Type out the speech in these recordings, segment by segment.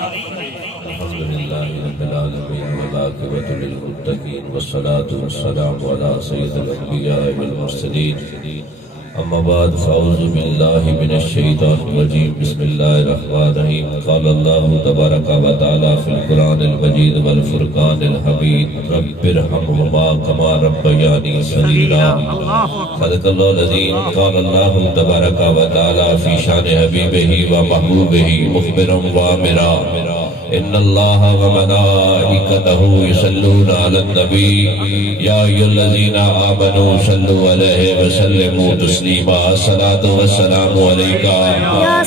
الحمدللہ رب العالمین والعاقبۃ للمتقین والصلاة والسلام علی سید الانبیاء والمرسلین اما بعد فاعوذ باللہ من الشیطان الرجیم بسم اللہ الرحمن الرحیم قال اللہ تبارک و تعالی فی القرآن المجید والفرقان الحمید رب ارحمہما کما ربیانی صغیرا صدق اللہ العظیم قال اللہ تبارک و تعالی فی شان حبیبہ و محبوبہ مخبرا وامرا ان اللہ وملائکتہ یصلون علی النبی یا ایھا الذین آمنوا صلوا علیہ وسلموا تسلیما الصلاۃ والسلام علیکا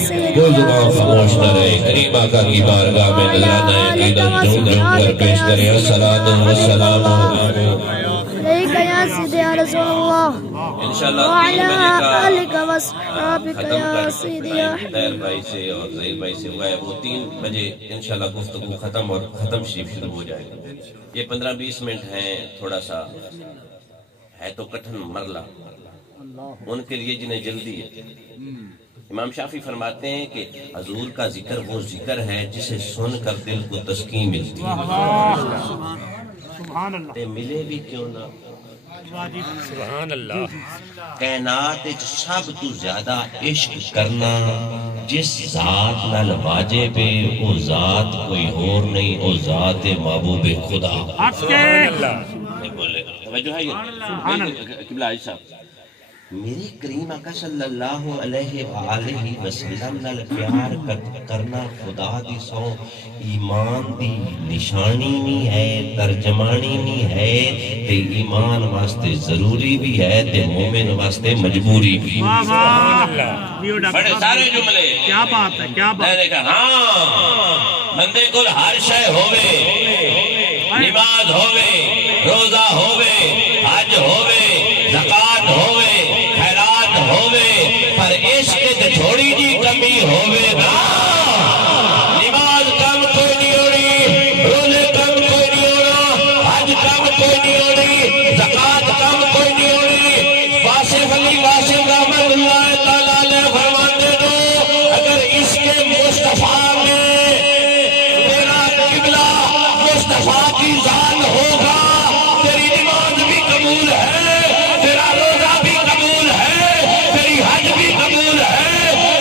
کوئی زبان خاموش نہ رہے کریم آقا کی بارگاہ میں نذرانہ عقیدت جھوم کر پیش کریں الصلاۃ والسلام علیکا یا سیدی یا رسول اللہ انشاءاللہ وعلی آلک واصحابک یا سیدی یا حبیب بھائی سے اور ظہیر بھائی سے ہوا ہے وہ 3 بجے انشاءاللہ گفتگو ختم اور ختم شریف شروع ہو جائے گا یہ 15-20 منٹ ہیں تھوڑا سا ہے تو کٹھن مرلہ ان کے لیے جنہیں جلدی ہے امام شافعی فرماتے ہیں کہ حضور کا ذکر وہ ذکر ہے جسے سن کر دل کو تسکین ملتی ہے ملے بھی کیوں نہ سبحان اللہ کائنات سب تو زیادہ عشق کرنا جس ذات نال واجب ہے وہ ذات کوئی اور نہیں وہ ذات محبوب خدا سبحان اللہ بولے توجہ ہے یہ قبلہ عائشہ صاحب میری کریم آقا صلی اللہ علیہ وآلہ وسلم نال پیار کرنا خدا دی سو ایمان دی نشانی نہیں ہے ترجمانی نہیں ہے تے ایمان واسطے ضروری بھی ہے تے مومن واسطے مجبوری بھی بڑے سارے جملے کیا بات ہے کیا بات ہے ہاں بندے کو ہر شے ہووے نماز ہووے روزہ ہووے حج ہووے زکات ہووے پر عشق تھوڑی جی کمی ہووے نا نماز کم کوئی نہیں ہونی روزے کم کوئی نہیں ہونا حج کم کوئی نہیں ہونی زکات کم کوئی نہیں ہونی واصف علی واصف رحمت اللہ تعالیٰ علیہ فرماتے دو اگر عشق مصطفیٰ میں تیرا قبلہ مصطفیٰ کی ذات ہوگا تیری نماز بھی قبول ہے تیرا روزہ بھی قبول ہے تیری حج بھی قبول ہے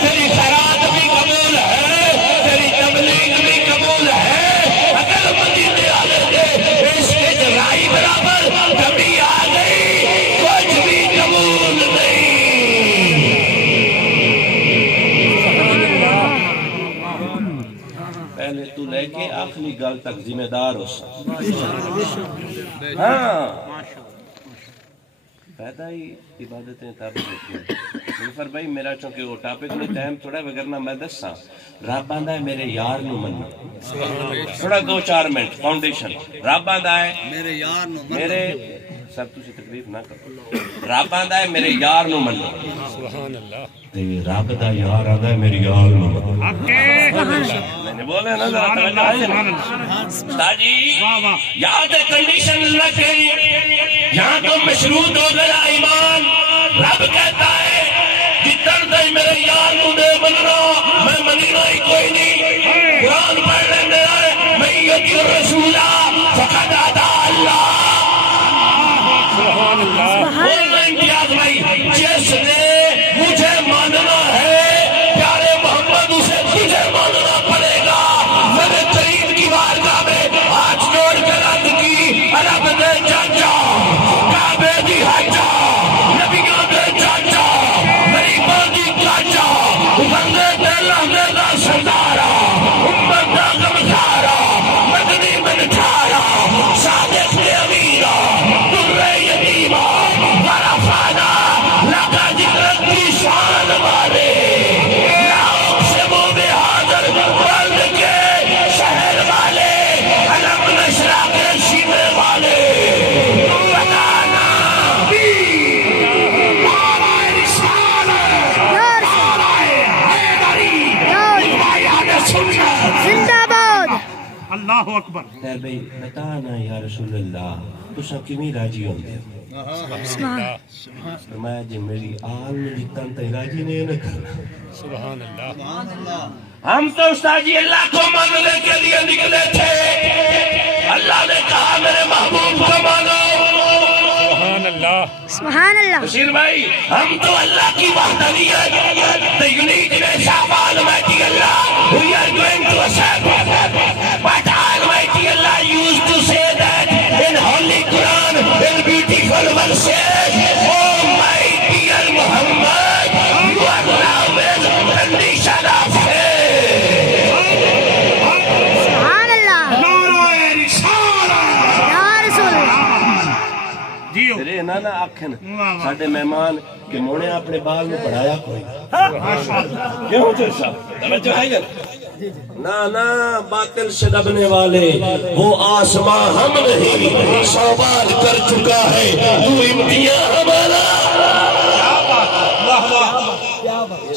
تیری خیرات بھی قبول ہے تیری تبلیغ بھی قبول ہے اگر مدینے والے کے عشق رائی برابر کبھی آ گئی کچھ بھی قبول نہیں پہلے تو لے کے آخری گل تک ذمہ دار ہو ہاں پیدا ہی عبادتیں تابع ہوتی ہیں مظفر بھائی میرا چونکہ وہ ٹاپک میں ٹائم تھوڑا وگرنا میں دساں رب آندا ہے میرے یار نو منو تھوڑا 2-4 منٹ فاؤنڈیشن رب آندا ہے میرے یار نو منو میرے سب تسی تکلیف نہ کرو رب آندا ہے میرے یار نو منو سبحان اللہ تے رب دا یار آندا ہے میرے یار نو منو میں نے بولے نا ذرا توجہ ہے استاد جی یاد کنڈیشن لگے یہاں تو مشروط ہو گیا ایمان رب کہتا ہے جتن دے میرے یار نو دے مننا میں منینا ہی کوئی نہیں قرآن پڑھ لیندے آئے میں یتی رسولہ فقد عدا اللہ سبحان اللہ بولنا امتیاز بھائی جس نے مجھے ماننا ہے پیارے محمد اسے تجھے ماننا پڑے گا میرے کریم کی بارگاہ میں ہاتھ جوڑ کے رد کی رب دے چاچا کعبے دی حجا نبیوں دے چاچا میری ماں دی چاچا بندے دے لہنے دا سردارا امت دا غمخارا مدنی من ٹھارا صادق دے امیرا در یتیمہ ورفانا لگا ذکرت کی شان والے لاؤں سے وہ بے حاضر بلد کے شہر والے علم نشرہ کے شیمے والے اللہ اکبر خیر بھئی بتانا یا رسول اللہ تو سب کی میں راجی ہوں دے فرمایا جی میری آل جتن تے راجی نہیں نہ کرنا سبحان اللہ ہم تو استاد جی اللہ کو ماننے کے لیے نکلے تھے، اللہ نے کہا میرے محبوب کو مانو۔ سبحان اللہ، سبحان اللہ۔ بشیر بھائی ہم تو اللہ کی وحدانیت، the uniqueness of Almighty Allah, we are going to accept. But Almighty Allah used to say that in Holy Quran, in beautiful verses, oh my dear Muhammad, you are now with condition of faith. سبحان اللہ، یا رسول اللہ۔ جیو تیرے نانا آکھن ساڑھے مہمان کہ مونے اپنے بال میں پڑھایا کوئی کیوں ہوتے صاحب توجہ ہے نا نا باطل سے دبنے والے وہ آسمان ہم نہیں، سوال کر چکا ہے تو امتحان ہمارا۔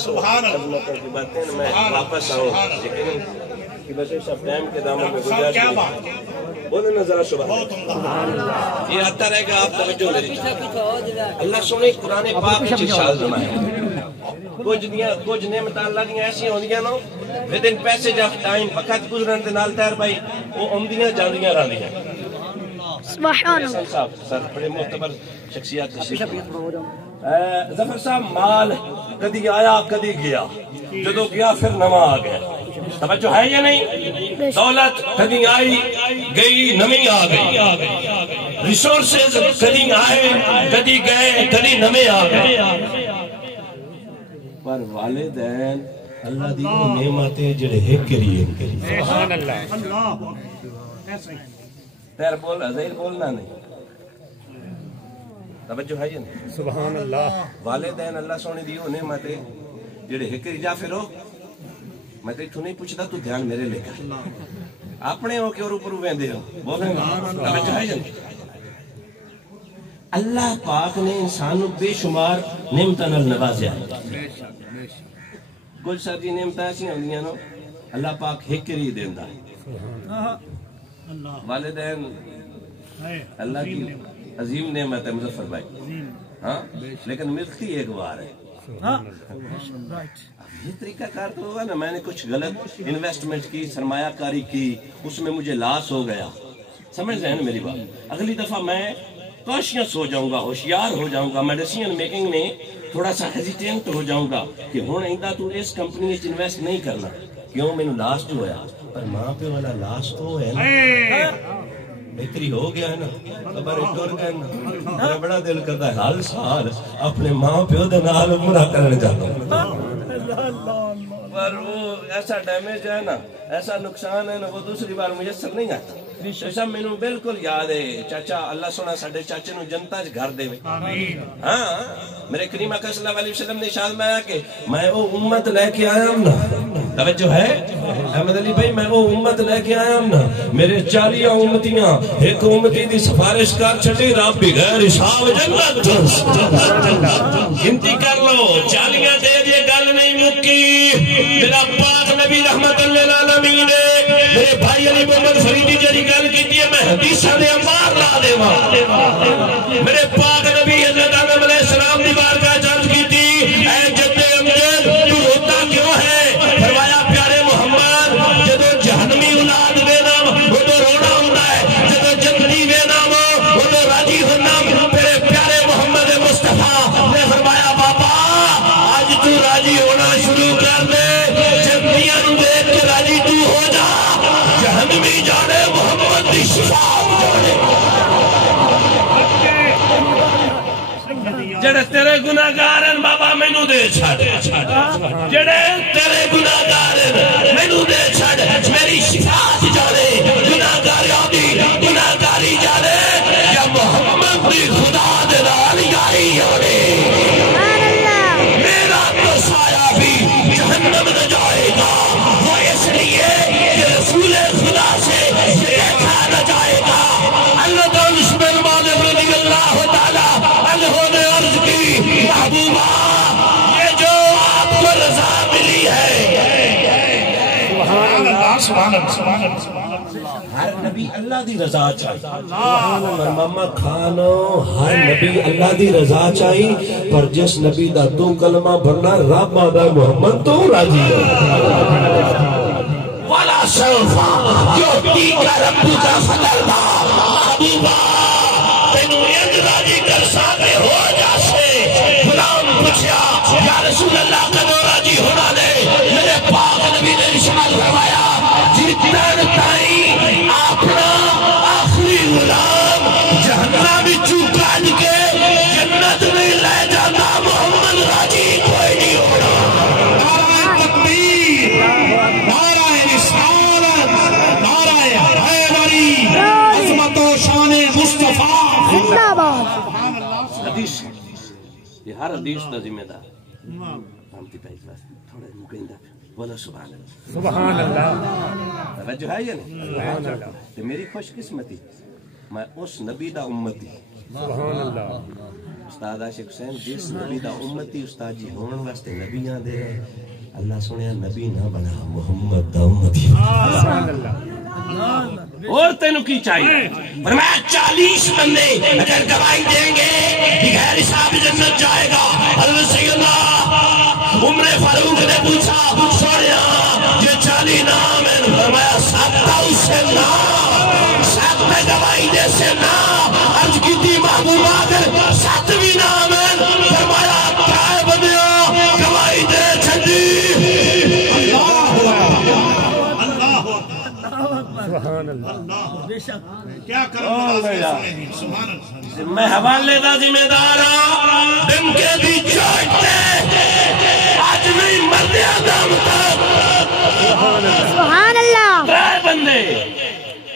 سبحان اللہ، باتیں میں واپس آؤں لیکن کہ بس سب ٹائم کے دامن میں گزار کیا بات، بولے نا ذرا سبحان اللہ۔ یہ آتا رہے گا آپ توجہ میری۔ اللہ سنے قرآن پاک کی سال زمانے کچھ نعمتاں اللہ دیاں ایسی ہوندیاں نو within passage of time وقت گزرن دے نال تیر بھائی وہ اوندیاں جاندیاں رہندیاں۔ سبحان اللہ۔ صاحب سر بڑے معتبر شخصیات تشریف ظفر صاحب مال کدی آیا کدی گیا، جدو گیا پھر نواں آ گیا، توجہ ہے یا نہیں؟ دولت کدی آئی گئی نمی آ گئی، ریسورسز کدی آئے کدی گئے کدی نمی آ گئے، پر والدین اللہ دی وہ نعمتیں جڑے ایک کریے سبحان اللہ، تیر بول عزیز بولنا نہیں، توجہ ہے یا نہیں؟ سبحان اللہ، والدین اللہ سونے دیو نعمتیں جڑے ایک جا پھر ہو میں تو نہیں پوچھتا تو دھیان میرے لے کر اپنے ہو کے اور اوپر ویندے ہو بولیں توجہ ہے یا نہیں؟ اللہ پاک نے انسان کو بے شمار نعمتاں نال نوازیا ہے، کچھ ساری نعمتاں ایسی ہوندیاں نو اللہ پاک ایک ہی دیندا ہے۔ والدین اللہ کی عظیم نعمت ہے مظفر بھائی، ہاں لیکن ملتی ایک بار ہے۔ یہ طریقہ کار تو ہوگا نا، میں نے کچھ غلط انویسٹمنٹ کی، سرمایہ کاری کی، اس میں مجھے لاس ہو گیا، سمجھ رہے ہیں نا میری بات؟ اگلی دفعہ میں کاشیس ہو جاؤں گا، ہوشیار ہو جاؤں گا، میں ڈیسیژن میکنگ میں تھوڑا سا ہیزیٹینٹ ہو جاؤں گا کہ ہن ایندا تو اس کمپنی وچ انویسٹ نہیں کرنا، کیوں مینوں لاس جو ہویا، پر ماں پیو والا لاس تو ہے نا، بہتری ہو گیا ہے نا، خبر ٹر گئے نا، میرا بڑا دل کرتا ہے ہر سال اپنے ماں پیو دے نال عمرہ کرنے جاتا ہوں، پر وہ ایسا ڈیمیج ہے نا، ایسا نقصان ہے نا، وہ دوسری بار میسر نہیں آتا۔ شیشہ میں نو بالکل یاد ہے، چاچا اللہ سونا ساڑھے چاچے نو جنتا گھر دے وے، ہاں میرے کریم آقا صلی اللہ علیہ وسلم نے اشارت میں آیا کہ میں وہ امت لے کے آیا ہوں نا، توجہ ہے احمد علی بھائی، میں وہ امت لے کے آیا ہوں نا، میرے 40 امتیاں ایک امتی دی سفارش کر چھٹی رب بغیر حساب جنت گنتی کر لو، 40 دے یہ گل نہیں مکی، میرا پاک نبی رحمت اللہ العالمین نے میرے بھائی علی محمد فریدی جری گل کی ہے، میں حدیثہ دے امبار لا دے ماں، میرے پاک نبی حضرت آدم علیہ السلام دی بارگاہ جانچ کی تھی، اے جد امجد تو روتا کیوں ہے؟ فرمایا پیارے محمد جدو جہنمی اولاد دے نام وہ تو رونا ہوتا ہے، جدو جنتی دے نام وہ تو راضی ہونا، میرے پیارے محمد مصطفیٰ نے فرمایا بابا آج تو راضی ہونا شروع کر دے، جنتیاں دیکھ کے راضی تو ہو جا، جہنمی جانے محمد دی شفاعت جانے، جڑے تیرے گناہگار ہیں بابا مینوں دے چھڑ، جڑے تیرے گناہگار ہیں مینوں دے چھڑ، میری شفاعت جانے، گناہگاری جانے یا محمد دی خدا دے نال یاری ہونے، میرا تو سایہ بھی جہنم نہ جائے گا، وہ اس لیے کہ رسول خدا سے دیکھا نہ جائے گا۔ اللہ تعالیٰ عثمان مالک رضی اللہ تعالیٰ عنہ نے عرض کی محبوبہ یہ جو آپ کو رضا ملی ہے، سبحان اللہ، سبحان اللہ، ہر نبی اللہ دی رضا چاہیے پر ماما کھانو ہر نبی اللہ دی رضا چاہیے پر جس نبی دا تو کلمہ بھرنا رب آدھا محمد تو راضی ہے وَلَا سَوْفَ يُعْطِيكَ رَبُّكَ فَتَرْضَى محبوبہ تینوں انج راضی کر ساتے ہو جاسے غلام پوچھا یا رسول اللہ کدو راضی ہونا دے میرے پاک نبی نے ارشاد فرمایا جتنا تائیں اپنا آخری غلام جہنم وچوں کڈ کے جنت میں لے جاتا محمد راضی کوئی نہیں ہونا حدیث یہ ہر حدیث کا ذمہ دار تھوڑا مکیندا بولو سبحان اللہ سبحان اللہ توجہ ہے یا نہیں تو میری خوش قسمتی میں اس نبی دا امتی سبحان اللہ استاد عاشق حسین جس نبی دا امتی استاد جی ہون واسطے نبیاں دے رہے اللہ سنیا نبی نہ بنا محمد دا امتی سبحان اللہ اور تینوں کی چاہیے فرمایا 40 بندے اگر گواہی دیں گے بغیر حساب جنت جائے گا حضرت سیدنا عمر فاروق نے پوچھا سوڑیا یہ 40 نام ہے فرمایا 7 سے نام 7 میں گواہی دے سے نام عرض کی تھی محبوبہ اگر 7ویں نام ہے فرمایا کیا بندیا گواہی دے چھڑی سبحان اللہ کیا کرم سبحان اللہ میں حوالے دا ذمہ دار ہوں دن کے بھی چوٹتے آج نہیں مردیا دامتا سبحان اللہ 3 بندے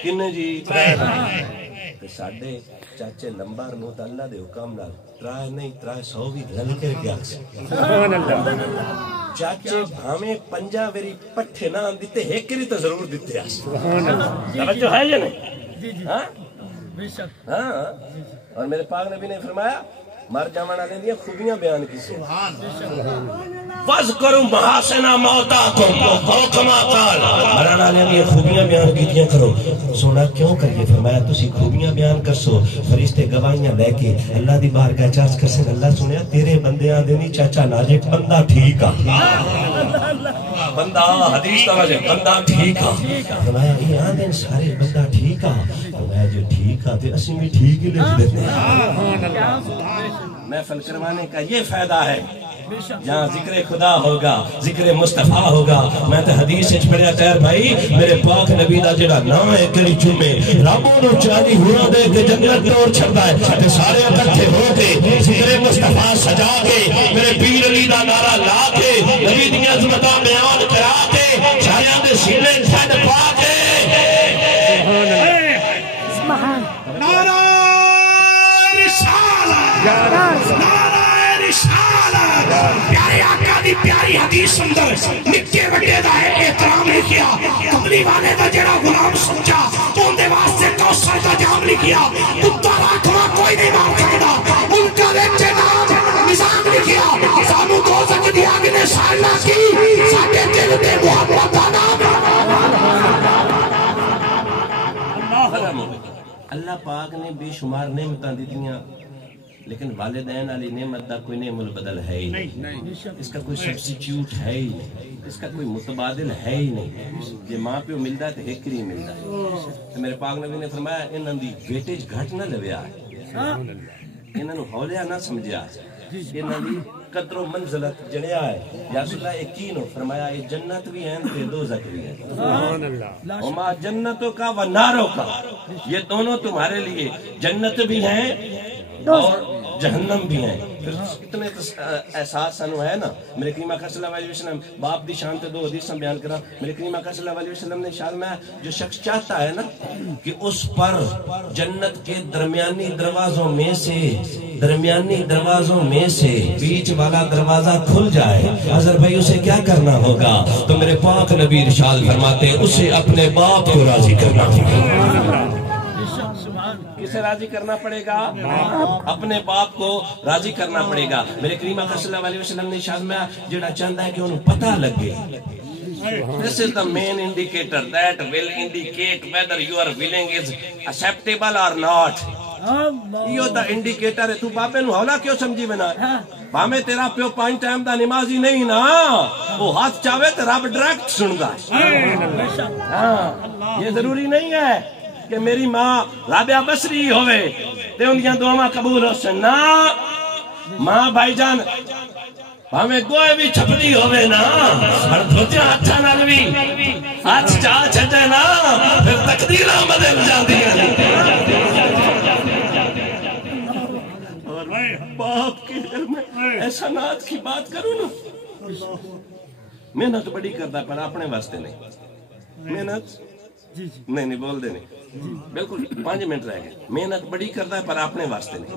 کنے جی 3 ساڑھے چاچے لمبار نو تا اللہ دے حکام نال 3 نہیں 300 بھی گھل کر گیا سبحان اللہ چاچے ہمیں 5 ویری پٹھے نام دیتے ہیکری تو ضرور دیتے ہیں سبحان اللہ توجہ ہے یا نہیں ہاں ہاں اور میرے پاک نبی نے فرمایا مر جاوانا لیں دیا خوبیاں بیان کی سے وَذْكُرُوا مَحَاسِنَ مَوْتَاكُمْ او کما قال مرانا لیں دیا خوبیاں بیان کیتیاں کرو سونا کیوں کریے فرمایا تسی خوبیاں بیان کر سو فرشتے گواہیاں لے کے اللہ دی بارگاہ چارج کر سن اللہ سنیا تیرے بندے آن دینی چاچا ناجے بندہ ٹھیک آ بندہ حدیث توجہ بندہ ٹھیک آ فرمایا یہ آن دین سارے بندہ ٹھیک آ فرمایا جو ٹھیک آ تے اسی میں ٹھیک ہی لکھ دیتے ہیں محفل کروانے کا یہ فائدہ ہے جہاں ذکر خدا ہوگا ذکر مصطفیٰ ہوگا میں تو حدیث سے پڑھیا تیر بھائی میرے پاک نبی دا جڑا نام ہے کری چومے رابوں نو چاہی ہورا دے کے جنت ٹور چھڑتا ہے تے سارے اکٹھے ہو کے ذکر مصطفیٰ سجا کے میرے پیر علی دا نعرہ لا کے نبی دیاں عظمتاں بیان کرا کے چاہیاں دے سینے چھڑ پا کے سبحان نعرہ رسالت نعرہ رسالت پیارے آقا دی پیاری حدیث اندر نکے وڈے دا ہے احترام لکھیا کملی والے دا جڑا غلام سمجھا ان دے واسطے کوثر دا جام لکھیا کتا راکھواں کوئی نہیں مار سکدا ان کا وچے نام نظام لکھیا سانو دوزخ دی آگ نے سالنا کی ساڈے دل تے محبت دا نام اللہ پاک نے بے شمار نعمتاں دیتیاں لیکن والدین علی نعمت دا کوئی نعم البدل ہے ہی نہیں اس کا کوئی سبسٹیوٹ ہے ہی نہیں اس کا کوئی متبادل ہے ہی نہیں یہ ماں پیو ملتا ہے تو ہیکری ملتا ہے تو میرے پاک نبی نے فرمایا انہاں دی ویٹیج گھٹ نہ لویا انہاں نو ہولیا نہ سمجھیا انہاں دی قدر و منزلت جڑیا ہے یا رسول اللہ یقین ہو فرمایا یہ جنت بھی ہیں تے دوزخ بھی ہیں سبحان اللہ وما جنتوں کا و ناروں کا یہ دونوں تمہارے لیے جنت بھی ہیں اور جہنم بھی ہیں پھر اتنے احساس سانو ہے نا میرے کریم آقا صلی اللہ علیہ وسلم باپ دی شان تے 2 حدیث بیان کرا میرے کریم آقا صلی اللہ علیہ وسلم نے اشارہ میں جو شخص چاہتا ہے نا کہ اس پر جنت کے درمیانی دروازوں میں سے بیچ والا دروازہ کھل جائے حضر بھائی اسے کیا کرنا ہوگا تو میرے پاک نبی ارشاد فرماتے اسے اپنے باپ کو راضی کرنا ہوگا کسے راضی کرنا پڑے گا اپنے باپ کو راضی کرنا پڑے گا میرے کریم آقا صلی اللہ علیہ وسلم نے ارشاد میں جڑا چاہتا ہے کہ انہوں پتہ لگے This is the main indicator that will indicate whether your willing is acceptable or not. یہ دا انڈیکیٹر ہے. تو بابے نو ہولا کیوں سمجھی بنا؟ بامے تیرا پیو 5 ٹائم دا نمازی نہیں نا، وہ ہاتھ چاہے تو رب ڈائریکٹ سندا ہے. ہاں یہ ضروری نہیں ہے کہ میری ماں رابعہ بصری ہوئے تے ان کی دعاواں قبول ہو سن. نا ماں بھائی جان بامے کوئی بھی چھپڑی ہوئے نا، ہر دھوتیاں ہاتھاں نال بھی ہاتھ چاہ چھٹے نا، پھر تقدیراں بدل جاندیاں. باپ کے گھر میں ایسا نات کی بات کروں نا، محنت بڑی کرتا ہے پر اپنے واسطے نہیں. محنت نہیں بول دے نہیں، بالکل 5 منٹ رہ گئے. محنت بڑی کرتا ہے پر اپنے واسطے نہیں.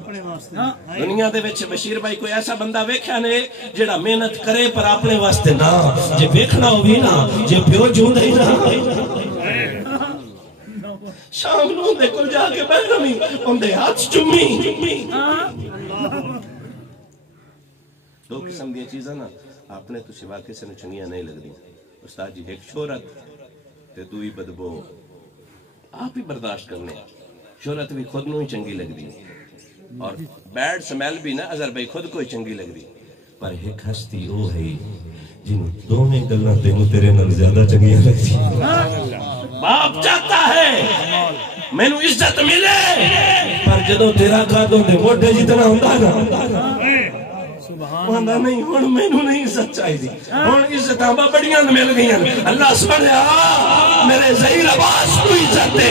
دنیا دے وچ بشیر بھائی کوئی ایسا بندہ ویکھیا نے جڑا محنت کرے پر اپنے واسطے نہ. جے ویکھنا ہووی نا، جے پیو جوندا ہی نہ، شام نو دے کول جا کے بیٹھ رہی اون دے ہاتھ چومی. دو قسم دی چیزاں نا اپنے تو سوا کسے نوں چنگیاں نہیں لگدی. استاد جی ایک شہرت تے دوئی بدبو آپ ہی برداشت کرنے. شہرت بھی خود نوں ہی چنگی لگدی اور بیڈ سمیل بھی نا اگر بھائی خود کو ہی چنگی لگدی. پر ایک ہستی او ہے جن دونوں گلاں تینوں تیرے نال زیادہ چنگیاں لگدی. باپ چاہتا ہے مینوں عزت ملے پر جدوں تیرا قدوں دے موڈے جتنا ہوندا نا وہاں نہیں، ہن مینوں نہیں عزت چاہیے. ہن عزتاں بڑیاں مل گئیاں. اللہ سبحانہ میرے ظہیر عباس کو عزت دے،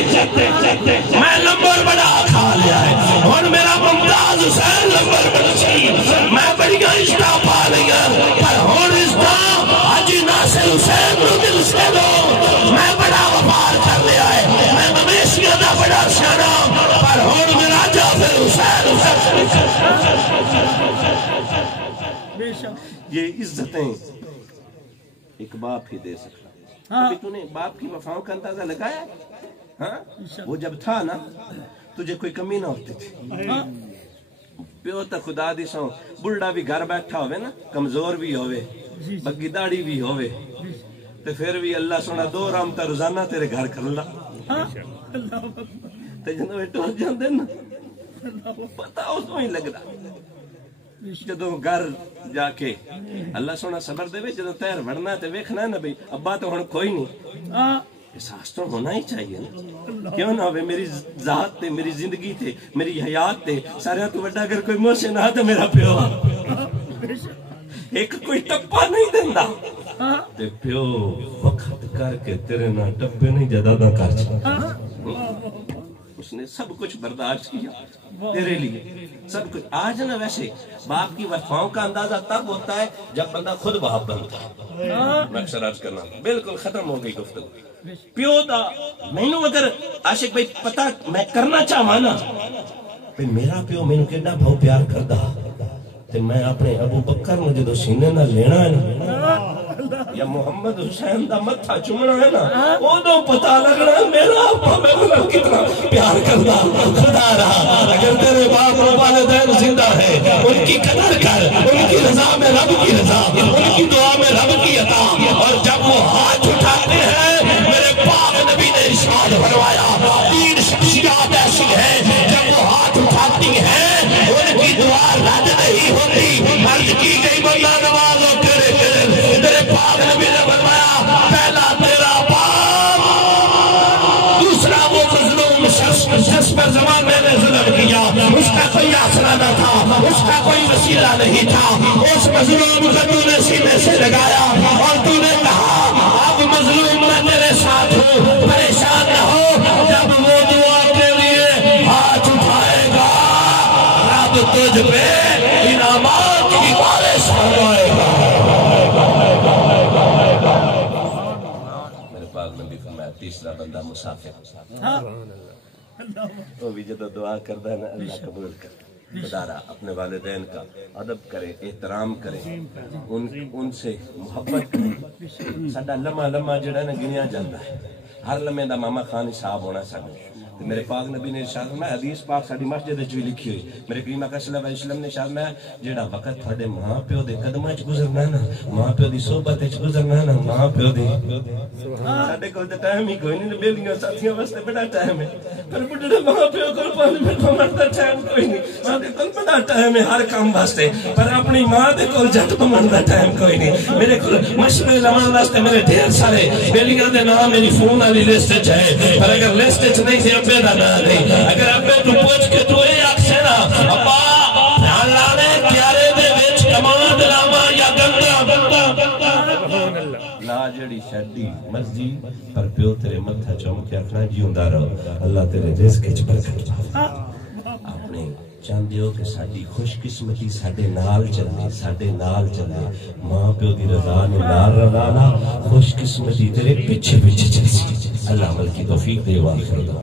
میں نمبر بڑا کھا لیا ہے. ہن میرا ممتاز حسین نمبر بڑا چاہیے. میں بڑیاں عزتاں پا لیا پر ہن عزتاں حاجی ناصر حسین نو دل سے دو. میں بڑا وفار کر لیا ہے، میں مویشیاں دا بڑا سیانا پر ہن میرا جعفر حسین. یہ عزتیں ایک باپ ہی دے سکتا. تو نے باپ کی وفاؤں کا اندازہ لگایا؟ ہاں وہ جب تھا نا تجھے کوئی کمی نہ ہوتی تھی. پیو تا خدا دی سو بلڈا بھی گھر بیٹھا ہوئے نا، کمزور بھی ہوئے، بگی داڑی بھی ہوئے، تو پھر بھی اللہ سونا 2 رحمتاں روزانہ تیرے گھر کر لا. تے جنوں ٹر جاندے نا پتہ اس کو ہی لگدا. جدوں گھر جا کے اللہ سونا صبر دے جدوں تیر وڑنا تے ویکھنا نا بھئی ابا تو ہن کوئی نہیں. احساس تو ہونا ہی چاہیے نا. کیوں نہ ہوئے میری ذات تے، میری زندگی تے، میری حیات تے سارے تو بڑا اگر کوئی مجھ سے نہ تو میرا پیو. ایک کوئی ٹپا نہیں دیندا تے پیو وقت کر کے تیرے نہ ٹپے نہیں جدادا کر چھا. اس نے سب کچھ برداشت کیا تیرے لیے، سب کچھ. آج نا ویسے باپ کی وفاؤں کا اندازہ تب ہوتا ہے جب بندہ خود باپ بنتا ہے. میں اکثر عرض کرنا بالکل ختم ہو گئی گفتگو. پیو دا مینوں اگر عاشق بھائی پتہ میں کرنا چاہواں نا بھئی میرا پیو مینوں کیڈا بہو پیار کردا تے میں اپنے ابو بکر نوں جدوں سینے نال لینا ہے نا یا محمد حسین دا متھا چومنا ہے نا اودوں پتہ لگنا میرا ابا مینوں کتنا پیار کردا. خدا رہا اگر تیرے باپ اور والدین زندہ ہے ان کی قدر کر، ان کی رضا میں رب کی رضا، ان کی دعا میں رب کی عطا. اور جب وہ ہاتھ اٹھاتے ہیں میرے پاک نبی نے ارشاد فرمایا 3 شخصیات ایسی ہیں جب وہ ہاتھ اٹھاتی ہیں ان کی دعا رد نہیں ہوتی. عرض کی گئی بندہ نمازوں کرے میرے پاک نبی نے فرمایا پہلا تیرا باپ، دوسرا وہ مظلوم شخص جس پر زمانے نے ظلم کیا، اس کا کوئی آسرا نہ تھا، اس کا کوئی وسیلہ نہیں تھا. اس مظلوم کو تو نے سینے سے لگایا اور تو نے کہا اب مظلوم میں تیرے ساتھ ہوں، پریشان نہ ہو. جب وہ دعا کے لیے ہاتھ اٹھائے گا رب تجھ پہ انعامات کی بارش فرمائے گا. میرے پاک نبی فرمایا تیسرا بندہ مسافر، وہ بھی جدو دعا کرتا ہے نا اللہ قبول کر. خدارہ اپنے والدین کا ادب کرے، احترام کرے، ان سے محبت کرے. ساڈا لمحہ لمحہ جڑا نا گنیا جاتا ہے، ہر لمحے دا ماما خان حساب ہونا ساڈا. میرے پاک نبی نے ارشاد فرمایا، حدیث پاک ساری مسجد وچ بھی لکھی ہوئی، میرے کریم آقا صلی اللہ علیہ وسلم نے ارشاد فرمایا جیڑا وقت تھوڑے ماں پیو دے قدماں وچ گزرنا نا، ماں پیو دی صحبت وچ گزرنا نا، ماں پیو دی ساڈے کول تے ٹائم ہی کوئی نہیں، بیلیاں ساتھیاں واسطے بڑا ٹائم ہے، پر بڑے ماں پیو کول 5 منٹ مردا ٹائم کوئی نہیں، ساڈے کول بڑا ٹائم ہے ہر کام واسطے، پر اپنی ماں دے کول جٹ بمن دا ٹائم کوئی نہیں۔ میرے کول مشورے لون واسطے میرے ڈھیر سارے بیلیاں دے نام میری فون والی لسٹ وچ ہے، پر اگر لسٹ وچ نہیں تے ابے دا نام نہیں، اگر ابے تو پوچھ کے تو اے آکھے نا ابا اللہ نے پیارے دے وچ کمان لاواں یا گندا لا جڑی شادی مرضی، پر پیو تیرے متھا چوم کے آکھنا جیوندا رہو، اللہ تیرے رزق وچ برکت پاوے۔ اپنے چاہندے ہو کہ ساڈی خوش قسمتی ساڈے نال چلے، ساڈے نال چلے، ماں پیو دی رضا نو نال رلانا، خوش قسمتی تیرے پیچھے پیچھے چلے۔ اللہ عمل کی توفیق دے، واخر